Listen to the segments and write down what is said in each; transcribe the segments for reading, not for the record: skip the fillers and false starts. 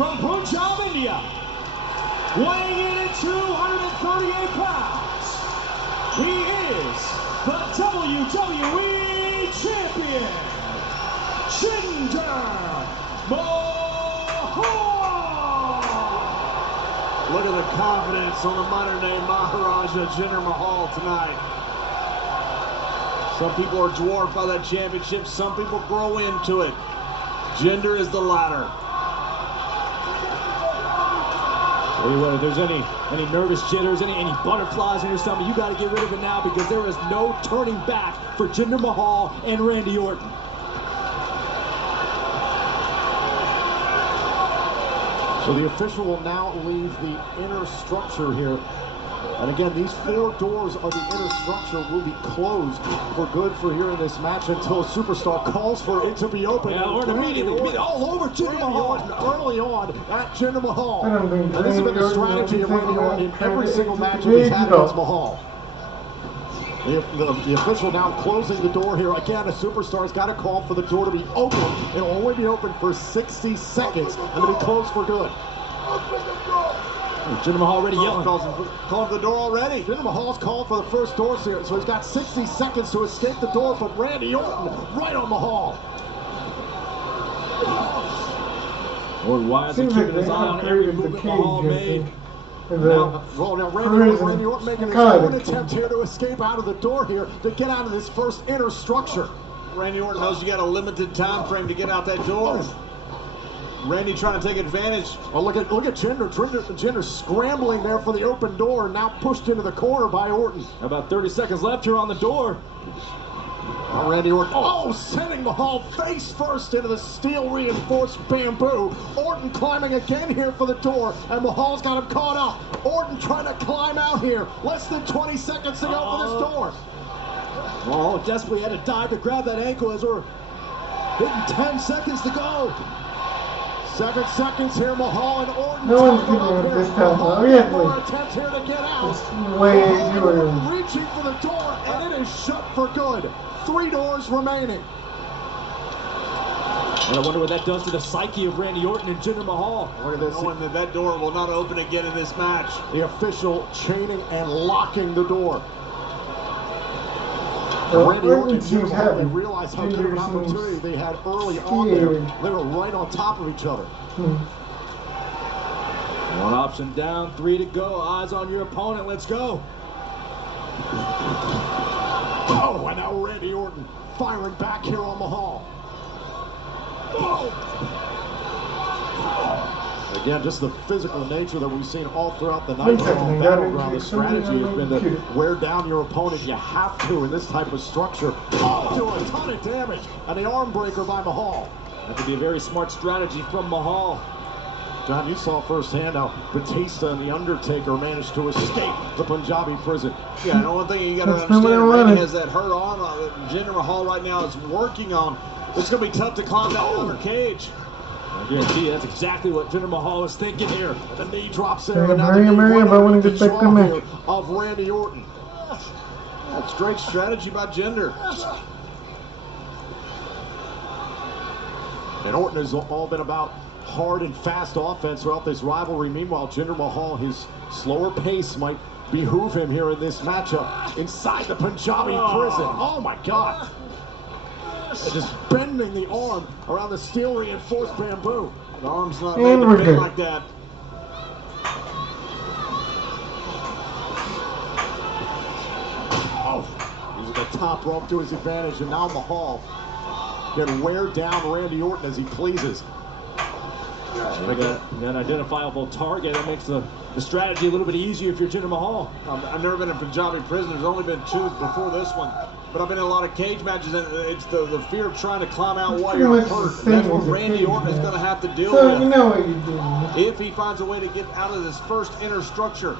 from Punjab, India, weighing in at 238 pounds, he is the WWE Champion, Jinder Mahal! Look at the confidence on the modern-day Maharaja Jinder Mahal tonight. Some people are dwarfed by that championship. Some people grow into it. Jinder is the latter. Tell you what, if there's any nervous jitters, any butterflies in your stomach, you got to get rid of it now, because there is no turning back for Jinder Mahal and Randy Orton. So the official will now leave the inner structure here. And again, these 4 doors of the inner structure will be closed for good for here in this match until a superstar calls for it to be open. Yeah, Orton immediately all over Jinder Mahal. Early on at Jinder Mahal. And this has been the strategy of Randy Orton in every single match he's had against Mahal. The official now closing the door here. Again, a superstar's got to call for the door to be open. It'll only be open for 60 seconds and to be closed for good. Jinder Mahal already yelling. Calling for the door already. Jinder Mahal's called for the first door here, so he's got 60 seconds to escape the door, but Randy Orton right on Mahal. Boy, why is he keeping his eye on every movement Mahal made? Now Randy Orton making his own attempt here to escape out of the door here, to get out of this first inner structure. Randy Orton knows you got a limited time frame to get out that door. Randy trying to take advantage. Oh, look at Jinder. Jinder scrambling there for the open door, and now pushed into the corner by Orton. About 30 seconds left here on the door. Now Randy Orton, sending Mahal face first into the steel reinforced bamboo. Orton climbing again here for the door, and Mahal's got him caught up. Orton trying to climb out here. Less than 20 seconds to go for this door. Oh, desperately had to dive to grab that ankle as we're hitting 10 seconds to go. 7 seconds here, Mahal and Orton. No one's giving it this time. More attempt here to get out. It's way too early. Reaching for the door, and it is shut for good. 3 doors remaining. And I wonder what that does to the psyche of Randy Orton and Jinder Mahal. Look at this. Knowing that door will not open again in this match. The official chaining and locking the door. Randy Orton seems happy. They realized how good of an opportunity they had early on there. They were right on top of each other. One option down, 3 to go. Eyes on your opponent. Let's go. Oh, and now Randy Orton firing back here on Mahal. Again, just the physical nature that we've seen all throughout the night on Battleground. The strategy has been to wear down your opponent. You have to in this type of structure. Oh, do a ton of damage. And the arm breaker by Mahal. That could be a very smart strategy from Mahal. John, you saw firsthand how Batista and The Undertaker managed to escape the Punjabi prison. Yeah, and one thing you got to understand, Randy has that hurt arm. Jinder Mahal right now is working on. It's going to be tough to climb that outer cage. I guarantee that's exactly what Jinder Mahal is thinking here. The knee drops there. And now the knee of Randy Orton. That's great strategy by Jinder. And Orton has all been about hard and fast offense throughout this rivalry. Meanwhile, Jinder Mahal, his slower pace might behoove him here in this matchup inside the Punjabi prison. Oh my God. Just bending the arm around the steel reinforced bamboo. The arm's not made to bend like that. Oh, using the top rope to his advantage, and now Mahal can wear down Randy Orton as he pleases. An identifiable target that makes the strategy a little bit easier if you're Jinder Mahal. I've never been in Punjabi prison. There's only been 2 before this one. But I've been in a lot of cage matches, and it's the fear of trying to climb out while you're hurt. That's what Randy Orton is going to have to deal with. So you know what you're doing. If he finds a way to get out of this first inner structure.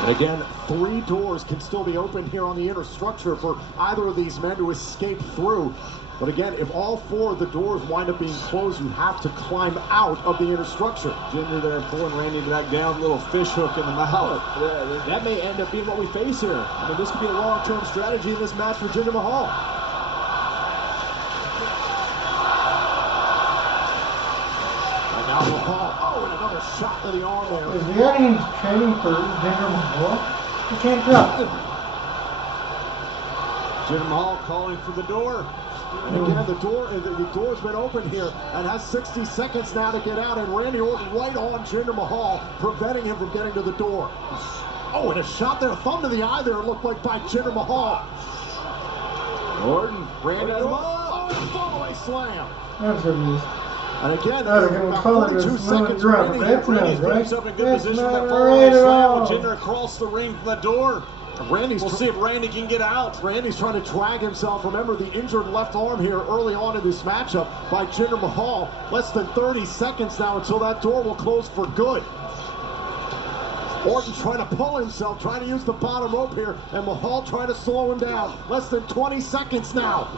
And again, 3 doors can still be opened here on the inner structure for either of these men to escape through. But again, if all 4 of the doors wind up being closed, you have to climb out of the inner structure. Jinder there pulling Randy back down, little fish hook in the mouth. That may end up being what we face here. I mean, this could be a long-term strategy in this match for Jinder Mahal. a shot to the arm there. Is the audience training for Jinder Mahal? You can't tell. Jinder Mahal calling for the door. And again, the door's been open here and has 60 seconds now to get out. And Randy Orton right on Jinder Mahal, preventing him from getting to the door. Oh, and a shot there, thumb to the eye there, it looked like by Jinder Mahal. Orton, Randy Orton, oh, and a fall-away slam. That's what it is. And again, They're going to about call it 42 a seconds drop, remaining but here. that's not Randy's putting right. himself in good That's position. not That right fall-away at slam all. with Jinder across the ring from the door. We'll see if Randy can get out. Randy's trying to drag himself. Remember the injured left arm here early on in this matchup by Jinder Mahal. Less than 30 seconds now until that door will close for good. Orton trying to pull himself, trying to use the bottom rope here, and Mahal trying to slow him down. Less than 20 seconds now.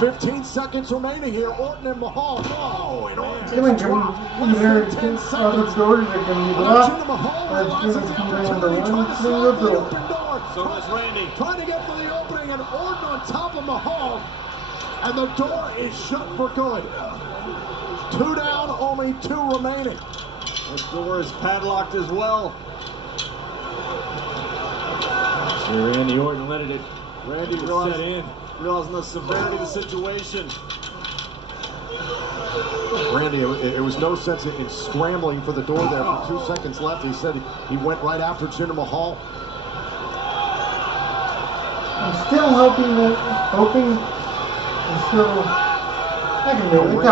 15 seconds remaining here. Orton and Mahal. Oh, and Orton gets dropped. Either other doors are going to be locked, or it's going to come down to one single door. So does Randy. Trying to get to the opening, and Orton on top of Mahal. And the door is shut for good. 2 down, only 2 remaining. The door is padlocked as well. Sure, Randy Orton letting it Randy realizing the severity of the situation. Randy, it was no sense in scrambling for the door there for 2 seconds left. He said he went right after Jinder Mahal. I'm still hoping, I can do it.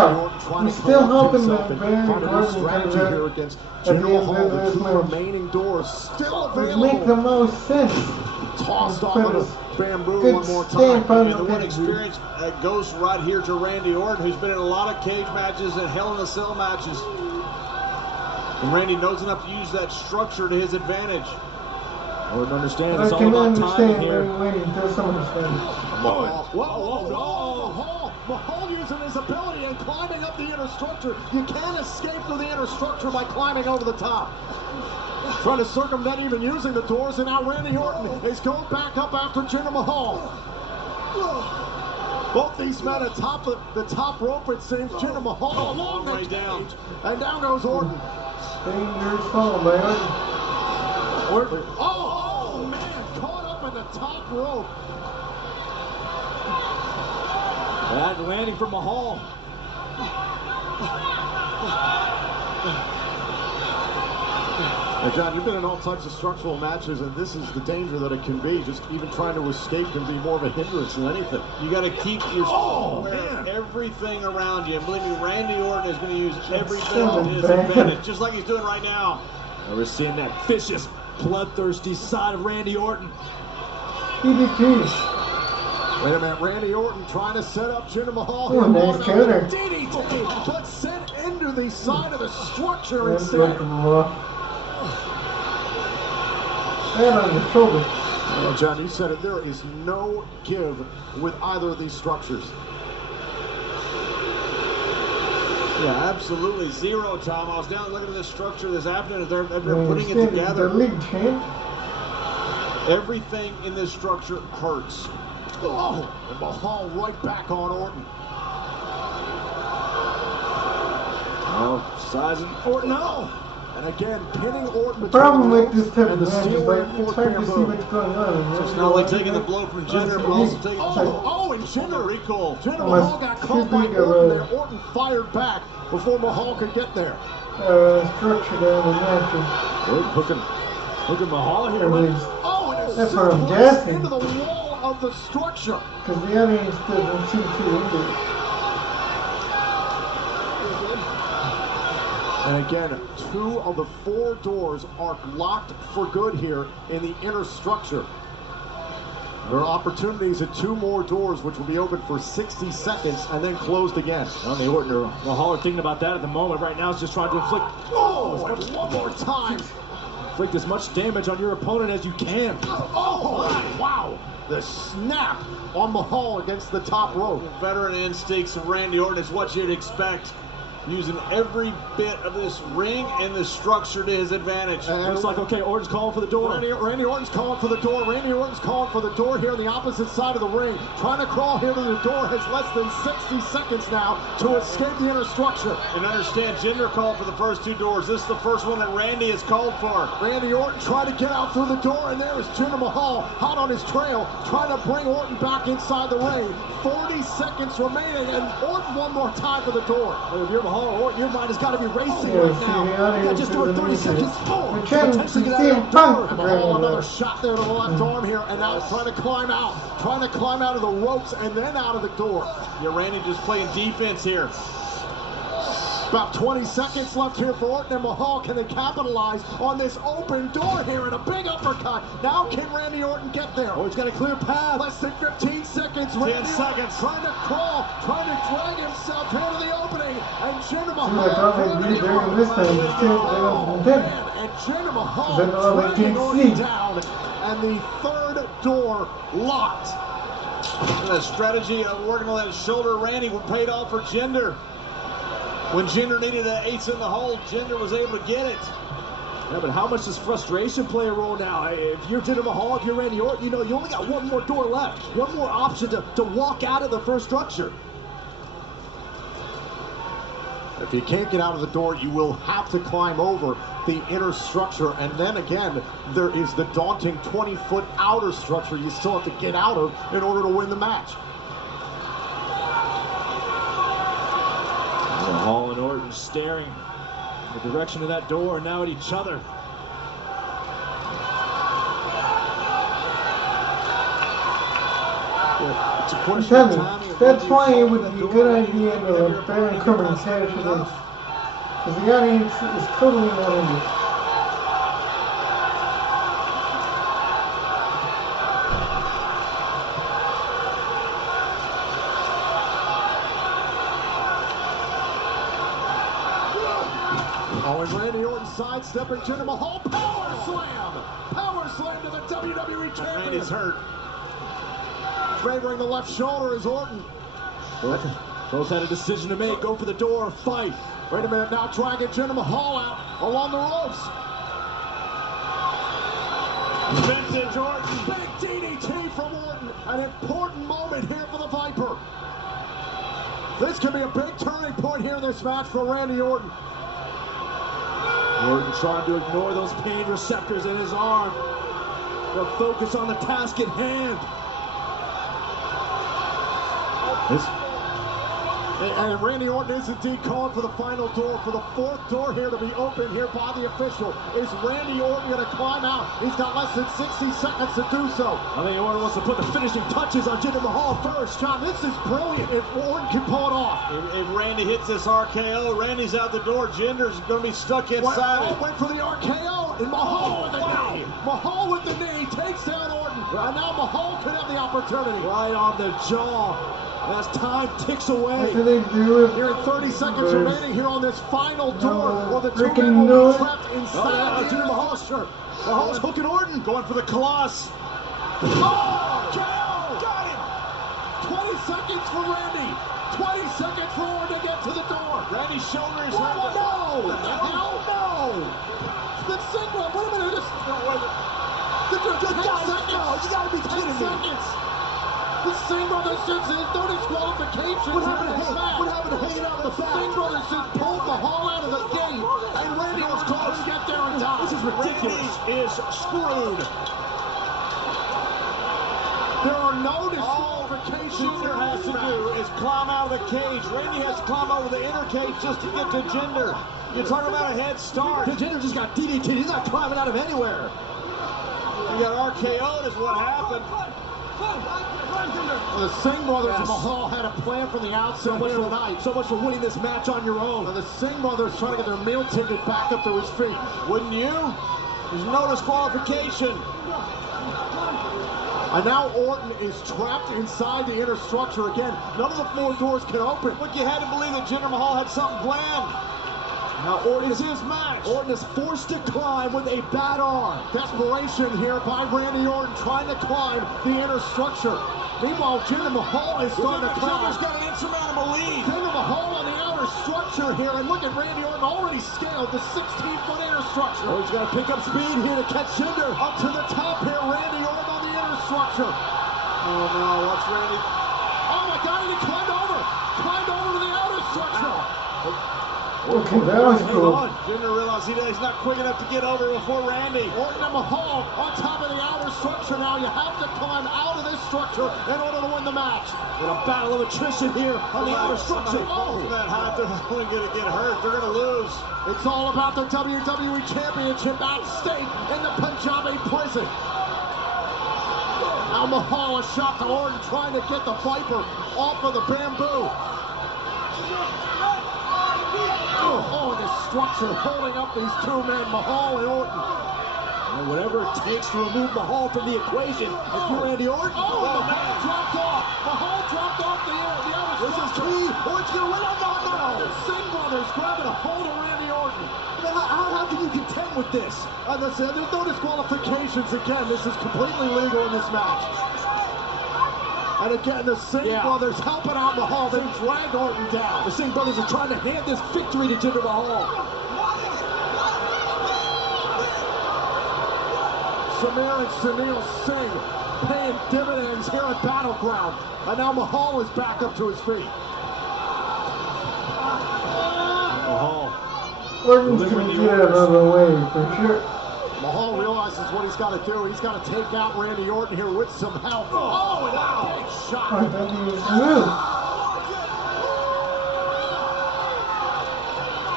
I'm still hoping that Baron Corbin comes out against at the end Mahal. of The this 2 match. remaining doors still It would available. make the most sense. Tossed off of the bamboo Good one more stamp time. on And the one the experience goes right here to Randy Orton, who's been in a lot of cage matches and Hell in a Cell matches. And Randy knows enough to use that structure to his advantage. Orton understands I it's all can about timing understand here. when until someone understands. Mahal using his ability and climbing up the inner structure. You can't escape through the inner structure by climbing over the top. Trying to circumvent even using the doors, and now Randy Orton is going back up after Jinder Mahal. Both these men atop the top rope, it seems. Jinder Mahal along the way down. And down goes Orton. Dangerous fall by Orton. Oh, man, caught up in the top rope. That landing from Mahal. Now, John, you've been in all types of structural matches, and this is the danger that it can be. Just even trying to escape can be more of a hindrance than anything. You got to keep your aware of everything around you. And believe me, Randy Orton is going to use everything to his advantage, just like he's doing right now. And we're seeing that vicious, bloodthirsty side of Randy Orton. DDT. Wait a minute, Randy Orton trying to set up Jinder Mahal. Oh, nice counter. DDT, but sent into the side of the structure That's instead. looking rough. And on the shoulder. Well, John, you said it. There is no give with either of these structures. Yeah, absolutely. Zero, Tom. I was down looking at this structure this afternoon as they're putting it together. The league champ. Everything in this structure hurts. Oh, and Mahal right back on Orton. Oh, sizing Orton. No. And again, pinning Orton. The problem with this type and of the match is steel like it's reinforced hard to see bamboo. what's going on. It's not only taking the blow from Jinder, but also taking and Jinder recall. Jinder Mahal got caught by Orton there. Orton fired back before Mahal could get there. Structure down the match. Hooking Mahal here. Oh, and That's what I'm guessing. into the wall of the structure. Because the audience doesn't seem too into it. And again, 2 of the 4 doors are locked for good here in the inner structure. There are opportunities at 2 more doors, which will be open for 60 seconds and then closed again. Well, the Orton or Mahal are thinking about that at the moment. Right now, it's just trying to inflict. Oh, and one more time. Inflict as much damage on your opponent as you can. Oh, wow. The snap on Mahal against the top rope. Veteran instincts of Randy Orton is what you'd expect. using every bit of this ring and the structure to his advantage. And it's like, okay, Orton's calling for the door. Randy Orton's calling for the door. Randy Orton's calling for the door here on the opposite side of the ring. Trying to crawl here to the door. Has less than 60 seconds now to escape the inner structure. And understand, Jinder called for the first two doors. This is the first one that Randy has called for. Randy Orton trying to get out through the door, and there is Jinder Mahal hot on his trail, trying to bring Orton back inside the ring. 40 seconds remaining, and Orton one more time for the door. If you're Mahal or Orton, your mind has got to be racing right now. Yeah, just over 30 seconds. Oh, potentially get out of the door. Mahal, another shot there to the left arm here, and now trying to climb out of the ropes and then out of the door. Yeah, Randy just playing defense here. About 20 seconds left here for Orton and Mahal. Can they capitalize on this open door here and a big uppercut? Now can Randy Orton get there? Oh, he's got a clear path. Less than 15 seconds. 10 seconds. Trying to crawl, trying to drag himself here to the opening. And Jinder Mahal. I thought they'd beat during this time. And Jinder Mahal dragging Orton down. And the third door locked. And the strategy of working on that shoulder, Randy, paid off for Jinder. When Jinder needed an ace in the hole, Jinder was able to get it. Yeah, but how much does frustration play a role now? If you're Jinder Mahal, if you're Randy Orton, you know you only got one more door left. One more option to walk out of the first structure. If you can't get out of the door, you will have to climb over the inner structure. And then again, there is the daunting 20-foot outer structure you still have to get out of in order to win the match. Mahal and Orton staring in the direction of that door and now at each other. It's a question of timing. That's why it would be a good idea to Baron Corbin's head for this. Because the audience is totally not in it. Oh, and Randy Orton sidestepping Jinder Mahal. Power slam! Power slam to the WWE champion. Randy's hurt. Favoring the left shoulder is Orton. Both had a decision to make. Go for the door or fight. Wait a minute, now dragging Jinder Mahal out along the ropes. Vintage Orton. Big DDT from Orton. An important moment here for the Viper. This could be a big turning point here in this match for Randy Orton. Orton trying to ignore those pain receptors in his arm. They'll focus on the task at hand. And Randy Orton is indeed calling for the final door, for the fourth door here to be opened here by the official. Is Randy Orton going to climb out? He's got less than 60 seconds to do so. I think Orton wants to put the finishing touches on Jinder Mahal first. John, this is brilliant if Orton can pull it off. If Randy hits this RKO, Randy's out the door. Jinder's going to be stuck inside it. Wait for the RKO. And Mahal with the knee. Mahal with the knee takes down Orton. And now Mahal could have the opportunity. Right on the jaw. As time ticks away. What do they do if here in 30 seconds remaining here on this final door, or the two freaking men will be no. trapped inside Jinder Mahal's shirt. Mahal's hooking Orton, going for the Colossus. Oh, KO! Got him! 20 seconds for Randy. 20 seconds for Orton to get to the door. Randy's shoulder is hurt. No! What the hell? No! The signal. Wait a minute. Just 10 seconds. You gotta be kidding me. 10 seconds. The Singh Brothers says there's no disqualification. What happened to hanging out in the back? The Singh Brothers just pulled Mahal out of the game, and Randy was close to get there in time. This is ridiculous. Randy is screwed. There are no disqualifications. Jinder has to do is climb out of the cage. Randy has to climb over the inner cage just to get to Jinder. You're talking about a head start. Jinder just got DDT'd. He's not climbing out of anywhere. You got RKO'd is what happened. The Singh Brothers and Mahal had a plan from the outset here tonight. So much for winning this match on your own. And the Singh Brothers trying to get their meal ticket back up to his feet. Wouldn't you? There's no disqualification. And now Orton is trapped inside the inner structure again. None of the four doors can open. But you had to believe that Jinder Mahal had something planned. Now Orton is his match. Orton is forced to climb with a bad arm. Desperation here by Randy Orton trying to climb the inner structure. Meanwhile, Jinder Mahal is starting to climb. Jinder's got an insurmountable lead. Jinder Mahal on the outer structure here, and look at Randy Orton already scaled the 16-foot inner structure. Oh, he's got to pick up speed here to catch Jinder. Up to the top here, Randy Orton on the inner structure. Oh no, watch Randy. Oh my God, and he climbed over to the outer structure. Okay, that was cool. Jinder realized he's not quick enough to get over before Randy. Orton and Mahal on top of the outer structure now. You have to climb out of this structure in order to win the match. In a battle of attrition here on the outer structure. Oh, that high, they're only going to get hurt. They're going to lose. It's all about the WWE Championship at stake in the Punjabi prison. Now Mahal a shot to Orton trying to get the Viper off of the bamboo. Oh, and the structure holding up these two men, Mahal and Orton. And whatever it takes to remove Mahal from the equation, if you're Randy Orton. Oh, Mahal dropped off. Mahal dropped off the outer structure. This is key. Orton's going to win. No. Singh brothers grabbing a hold of Randy Orton. How can you contend with this? There's no disqualifications again. This is completely legal in this match. And again, the Singh brothers helping out Mahal. They dragged Orton down. The Singh brothers are trying to hand this victory to Jinder Mahal. Samir and Sunil Singh paying dividends here at Battleground. And now Mahal is back up to his feet. Mahal. Orton's going to get out of the way for sure. Mahal realizes what he's got to do. He's got to take out Randy Orton here with some help. Oh, and a big shot. I thought he was good.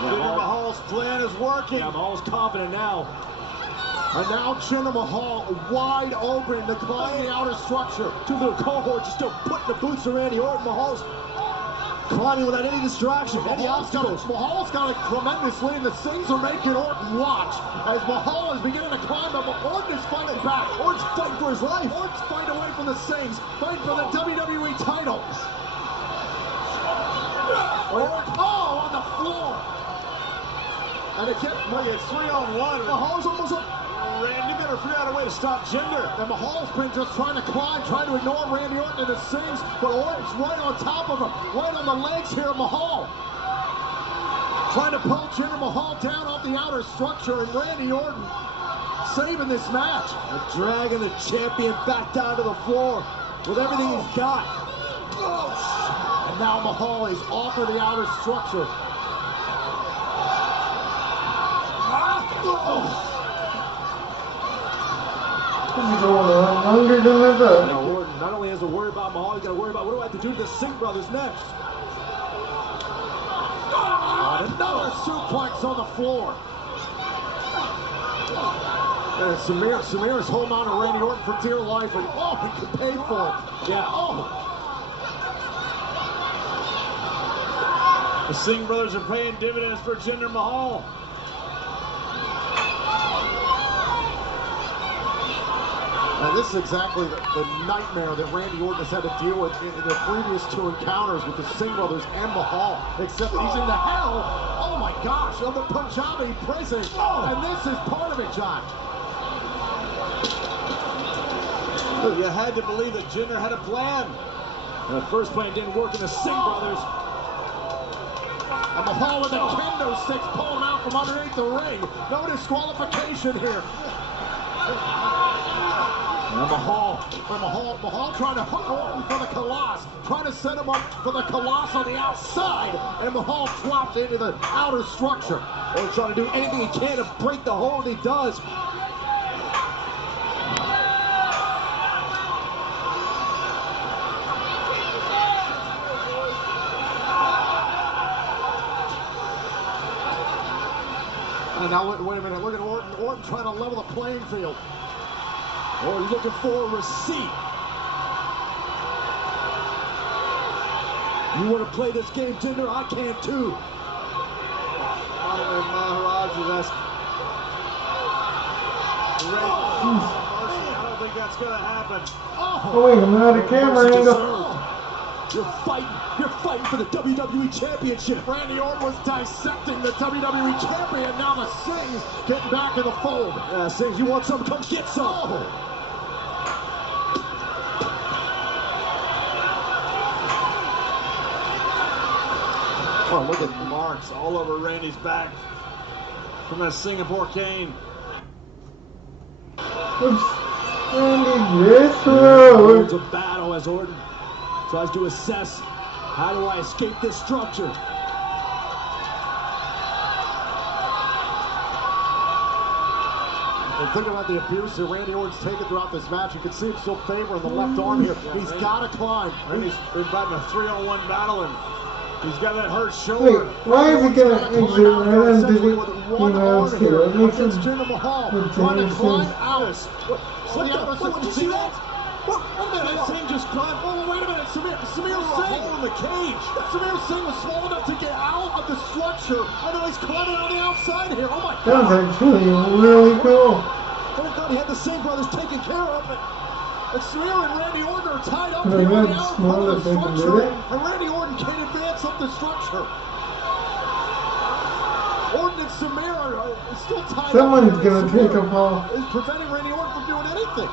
Jinder Mahal's plan is working. Yeah, Mahal's confident now. And now Jinder Mahal wide open to climb the outer structure. Two little cohorts just still putting the boots of Randy Orton. Mahal's climbing without any distraction, any obstacles. Mahal's got a tremendous lead. The Singhs are making Orton watch as Mahal is beginning to climb up. But Orton is fighting back. Orton's fighting for his life. Orton's fighting away from the Singhs, fighting for the WWE title. Orton, on the floor. And again, look, it's 3-on-1. Mahal's almost up. Randy better figure out a way to stop Jinder. And Mahal's been just trying to climb, trying to ignore Randy Orton and the Singhs, but Orton's right on top of him, right on the legs here of Mahal. Trying to pull Jinder Mahal down off the outer structure, and Randy Orton saving this match. And dragging the champion back down to the floor with everything he's got. And now Mahal is off of the outer structure. He's going longer than I thought. Now Orton not only has to worry about Mahal, he's got to worry about what do I have to do to the Singh brothers next. And another suplex on the floor. And Samir is holding on to Randy Orton for dear life, and he can pay for it. Yeah, The Singh brothers are paying dividends for Jinder Mahal. Now this is exactly the nightmare that Randy Orton has had to deal with in the previous two encounters with the Singh brothers and Mahal, except he's in the hell, oh my gosh, of the Punjabi prison. And this is part of it, John. You had to believe that Jinder had a plan. And the first plan didn't work in the Singh brothers. And Mahal with the kendo sticks pulling out from underneath the ring. No disqualification here. And Mahal trying to hook Orton for the Colossus, trying to set him up for the Colossus on the outside, and Mahal dropped into the outer structure. Orton trying to do anything he can to break the hold, he does. And now, wait a minute, look at Orton. Orton trying to level the playing field. Orton looking for a receipt. You want to play this game, Jinder? I can too. Maharaj is asking. I don't think that's going to happen. Oh, wait a minute, the camera angle. You're fighting for the WWE Championship. Randy Orton was dissecting the WWE Champion. Now the Sings getting back in the fold. Sings, you want some? Come get some. Oh, look at marks all over Randy's back from that Singapore cane. Oops. Randy gets through. It's a battle as Orton tries to assess, how do I escape this structure? And think about the abuse that Randy Orton's taken throughout this match. You can see him still favoring the left arm here. He's got to climb. Randy's been fighting a 3-on-1 battle, and he's got that hurt shoulder. Wait, why is he gonna exit right under the emails here? It makes him Jinder Mahal look trying to climb dangerous. out. What did you see that? What? One minute, Singh just climbed. Oh, wait a minute, Samir Singh. In the cage. Samir Singh was small enough to get out of the structure. I know he's climbing on the outside here. Oh my That was God. actually really cool. I thought he had the same brothers taken care of, but And Samir and Randy Orton are tied up Well, here on the that's outer small part of that the they can do structure. that. And Randy Orton can't advance up the structure. Orton and Samir are still tied Someone's up. gonna take a fall. Is preventing Randy Orton from doing anything.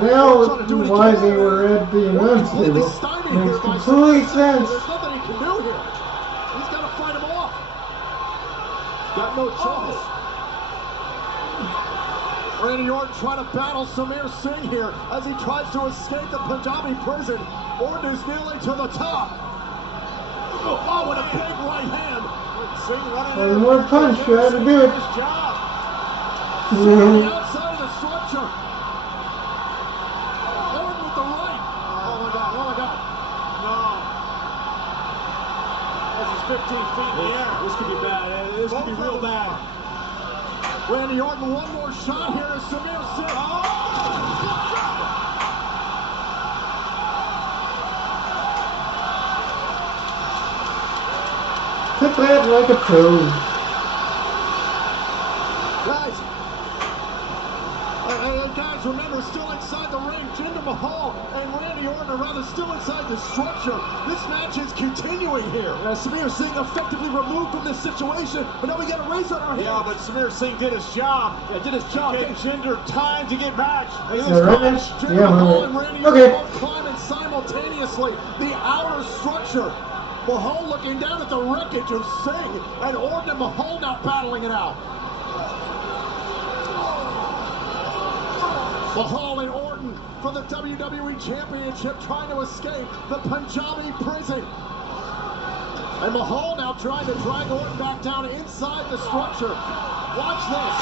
Now, why they were at the announce table makes complete sense. There's nothing he can do here. He's got to fight him off. Got no choice. Randy Orton trying to battle Samir Singh here as he tries to escape the Punjabi prison. Orton is nearly to the top. Oh, with a big right hand. Singh running One more punch, you had to do it. his job. On the outside of the structure. Orton with the right. Oh my God, oh my God. No. This is 15 feet in the air. this could be bad. This could be real bad. Randy Orton, one more shot here as Samir Singh. Took that like a pro. Guys, remember, still inside the ring, Jinder Mahal and Randy Orton are rather still inside the structure. This match is continuing here. Samir Singh effectively removed from this situation, but now we got a race on our hands. Yeah, but Samir Singh did his job. Yeah, did his job. Gave Jinder time to get back. Alright, Jinder yeah, Mahal and Randy okay. Orton both climbing simultaneously the outer structure. Mahal looking down at the wreckage of Singh, and Orton and Mahal now battling it out. Mahal and Orton for the WWE Championship trying to escape the Punjabi prison. And Mahal now trying to drag Orton back down inside the structure. Watch this.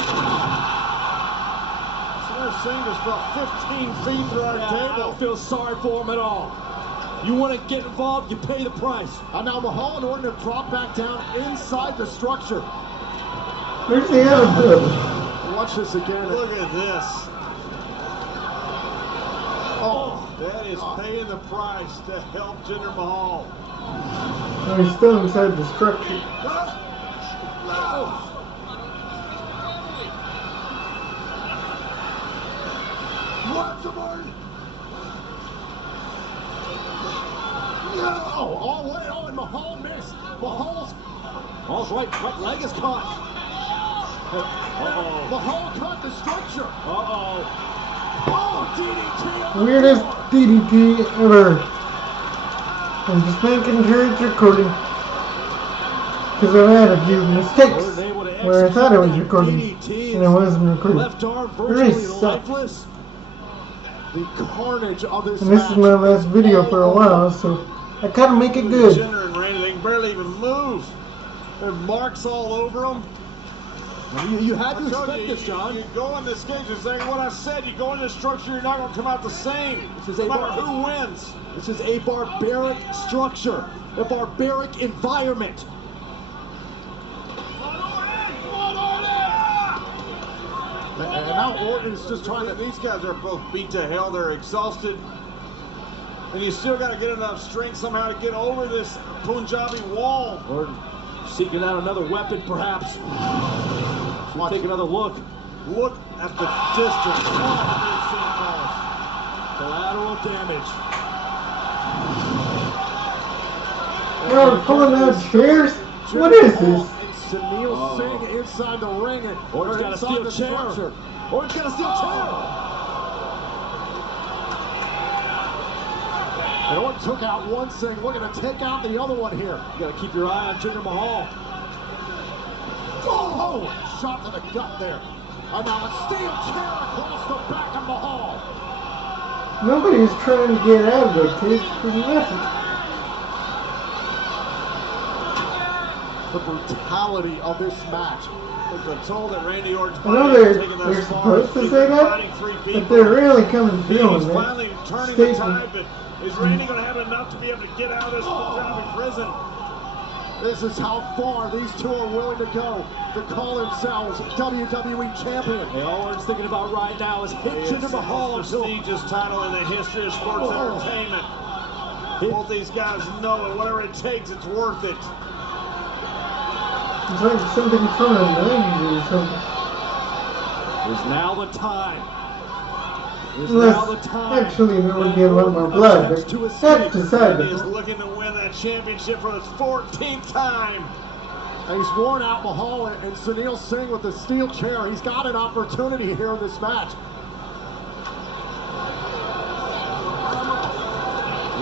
Samir Singh is about 15 feet through our I table. don't feel sorry for him at all. You want to get involved, you pay the price. And now Mahal and Orton have dropped back down inside the structure. Where's the other brother? Watch this again. Look at this. Oh, that is paying the price to help Jinder Mahal. Oh, he's still inside the structure. Watch him, Orton. No! Oh, wait, oh, and Mahal missed. Mahal's right leg is caught. Uh-oh. Mahal caught the structure. Uh-oh. Oh, DDT. Weirdest DDT ever. I'm just making sure it's recording. Because I've had a few mistakes where I thought it was recording and it wasn't recording. Left arm Really virtually sucks. lifeless. The carnage of this And this is my last video for a while, so I gotta make it good. Jinder and Randy, they can barely even move. There are marks all over them. You had to I told expect you, this, John. You go in this cage, it's like what I said. You go in this structure, you're not going to come out the same. This is no matter who wins. This is a barbaric structure, a barbaric environment. And now Orton's just trying to... These guys are both beat to hell. They're exhausted. And you still got to get enough strength somehow to get over this Punjabi wall. Orton seeking out another weapon, perhaps. Should take another look. Look at the distance. Collateral damage. You're pulling out chairs? What is this? Sunil Singh inside the ring. Orton's got a steel chair. Orton's got a steel chair. And Orton took out one Singh, looking to take out the other one here. You got to keep your eye on Jinder Mahal. Oh, shot to the gut there. And now a steel chair across the back of Mahal. Nobody's trying to get out of the cage for nothing. The brutality of this match. I'm told that Randy Orton's I know they're supposed to say that, but they're really coming feeling He's it. finally turning the tide, but is Randy going to have enough to be able to get out of this Punjabi prison? This is how far these two are willing to go to call themselves WWE champion. Hey, all Orton's thinking about right now is hit Jinder Mahal the most prestigious title in the history of sports entertainment. Both these guys know it. Whatever it takes, it's worth it. It's like something from the 90s or something. Is now the time. Actually, there would be a lot more blood, but that's beside Randy is the point. looking to win that championship for the 14th time. And he's worn out Mahal and Sunil Singh with the steel chair. He's got an opportunity here in this match.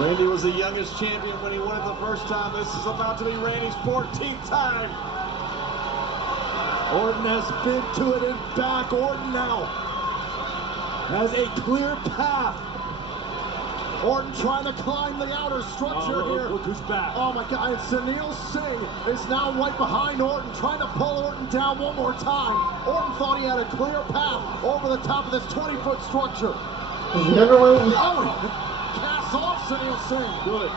Randy was the youngest champion when he won it the first time. This is about to be Randy's 14th time. Orton has been to it and back. Orton now has a clear path. Orton trying to climb the outer structure here. Look who's back. Oh my God, and Sunil Singh is now right behind Orton, trying to pull Orton down one more time. Orton thought he had a clear path over the top of this 20-foot structure. Is the other one? Oh, cast off Sunil Singh. Good.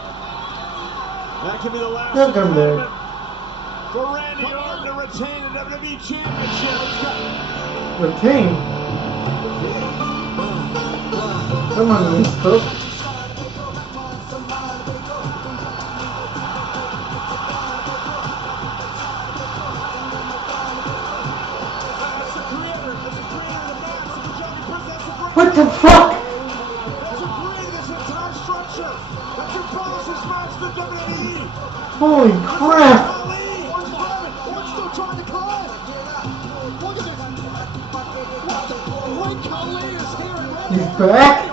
That could be the last He'll come moment back. for Randy Orton to retain the WWE Championship. Retain. Come on, Miss Cook. What the fuck? That's a created this entire structure. That's your promises match to WWE. Holy crap! Orton's still trying to climb. Look at this. Great Khali is here. He's back?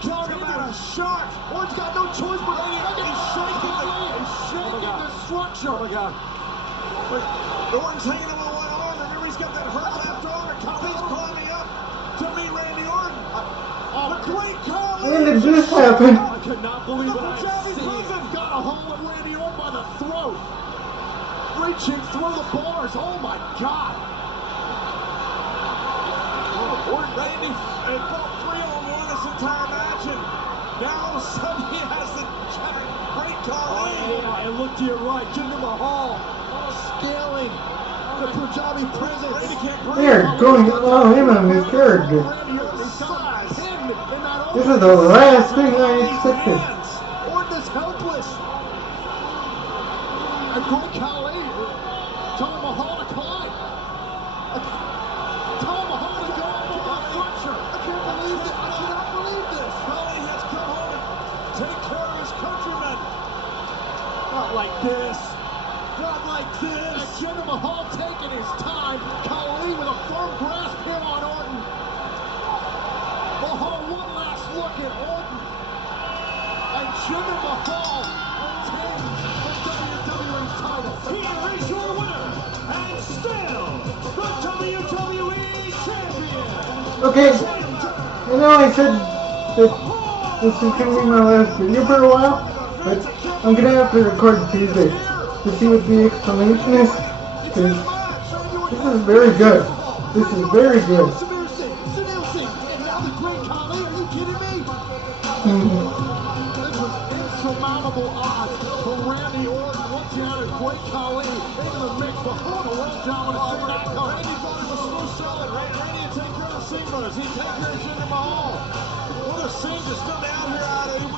Talk about a shock. Orton's got no choice but He's shaking the structure. Oh my God. Orton's hanging him with one arm. Remember, he's got that hurt left arm. And Khali's climbing up to meet Randy Orton. The great Khali. When did this happen? I could not believe what I Punjabi see. prison. Got a hold of Randy Orton by the throat. Reaching through the bars. Oh my God. Orton, Randy, and both 3-on-1 this entire match. And now all of a sudden he has the great Khali. And look to your right, Jinder Mahal scaling the Punjabi prison. Randy can't breathe. They're going all in on this character. Randy Orton's size. Him in that This is the last thing I expected. Orton is helpless. And Great Khali telling Mahal to climb. Telling Mahal to go up over the structure. I can't believe it. I cannot believe this. Khali has come home to take care of his countrymen. Not like this. Not like this. And Jinder Mahal taking his time. Khali with a firm grasp here on Orton. Mahal, one last look at Orton. And Jinder Mahal retains the WWE title. Here is your winner, and still the WWE Champion. Okay, I know I said that this is going to be my last video for a while, but I'm going to have to record Tuesday to see what the explanation is, because this is very good. This is very good. Sunil Singh, and now the Great Khali. Are you kidding me? This was insurmountable odds for Randy Orton. Once you had a Great Khali into the mix, but who in the world dominant see that coming? Randy thought it was smooth sailing. Randy had taken care of the Singh brothers. He'd taken care of Jinder Mahal. Well, the Singh just stood down here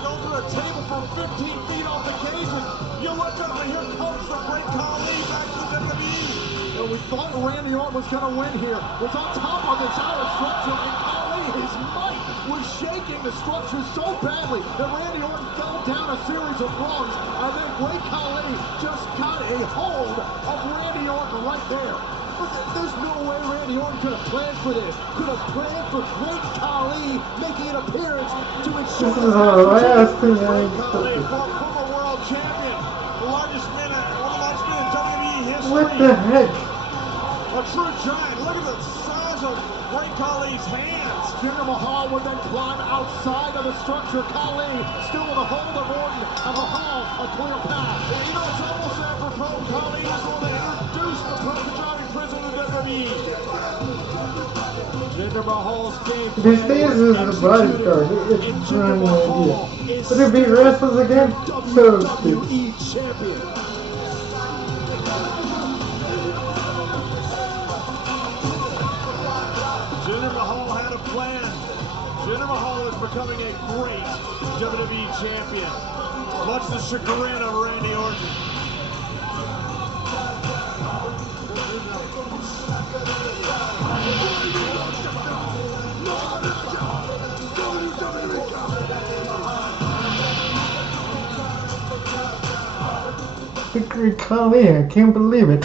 over a table from 15 feet off the cage, and you look up and here comes the Great Khali back to the WWE. And we thought Randy Orton was going to win here. Was on top of this outer structure, and Khali, his might was shaking the structure so badly that Randy Orton fell down a series of rungs, and then Great Khali just got a hold of Randy Orton right there. But there's no way Randy Orton could have planned for this. Could have planned for Great Khali making an appearance to ensure This is the last thing I Khali, expected. former world champion, the largest man, one of the largest men in WWE history. What the heck? A true giant. Look at the size of Great Khali's hands. Jinder Mahal would then climb outside of the structure. Khali still in a hold of Orton, and Mahal a clear path. You know, it's almost apropos. Khali was the one that introduced the Punjabi prison to WWE. Jinder Mahal's game. This stays as a bodyguard. It's not an idea. But if he wrestles again, so stupid. WWE champion. Jinder Mahal had a plan. Jinder Mahal is becoming a great WWE champion. Much the chagrin of Randy Orton. Victory Khali, I can't believe it.